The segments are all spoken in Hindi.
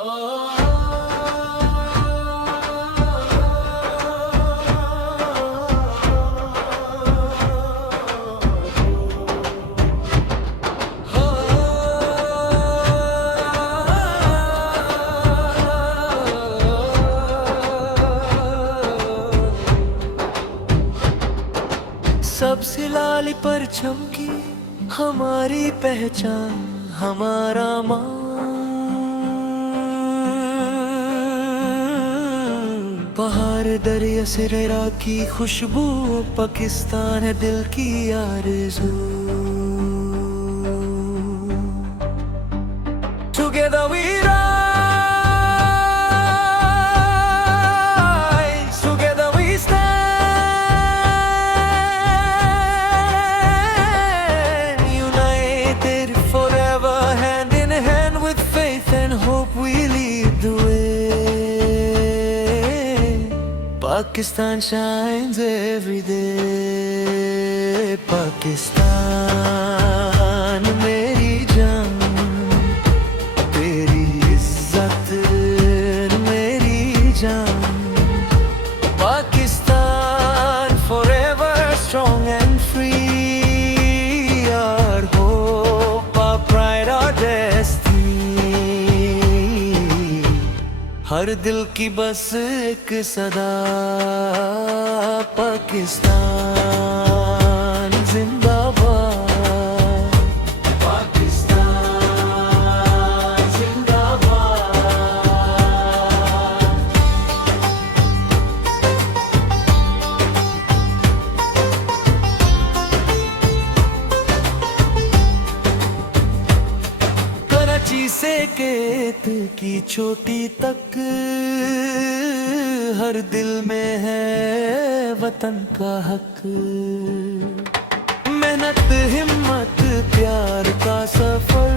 सबसे लाली पर चमकी हमारी पहचान, हमारा मान। पहाड़ दरिया से की खुशबू, पाकिस्तान है दिल की आरज़ू। Together we rise, together we stand, united forever, hand in hand with faith and hope we lead the way. Pakistan shines every day. Pakistan मेरी जान, तेरी इज्जत मेरी जान। Pakistan forever strong and free, our hope, our pride, our destiny। हर दिल की बस एक सदा, पाकिस्तान जिंदाबाद, पाकिस्तान जिंदाबाद। कराची से केत की चोटी तक, हर दिल में है वतन का हक। मेहनत हिम्मत प्यार का सफर,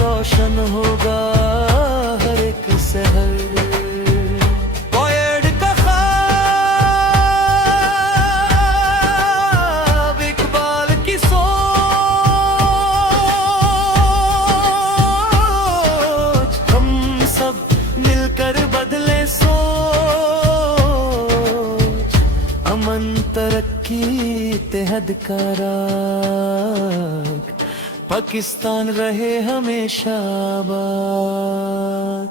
रोशन होगा हर एक शहर। पोएट का ख्वाब, इकबाल की सोच, हम सब मिलकर बदले सोच। अमन तरक्की इत्तेहाद का राग, पाकिस्तान रहे हमेशा आबाद।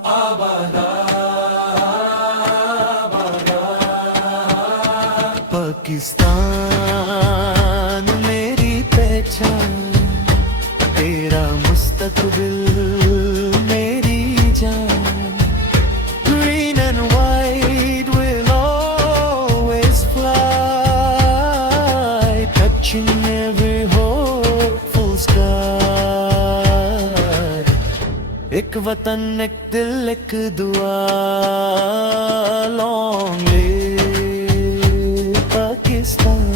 पाकिस्तान मेरी पहचान, तेरा मुस्तकबिल मेरी जान। Green and white will always fly, touching every hopeful sky। एक वतन एक दिल एक दुआ, long live Pakistan।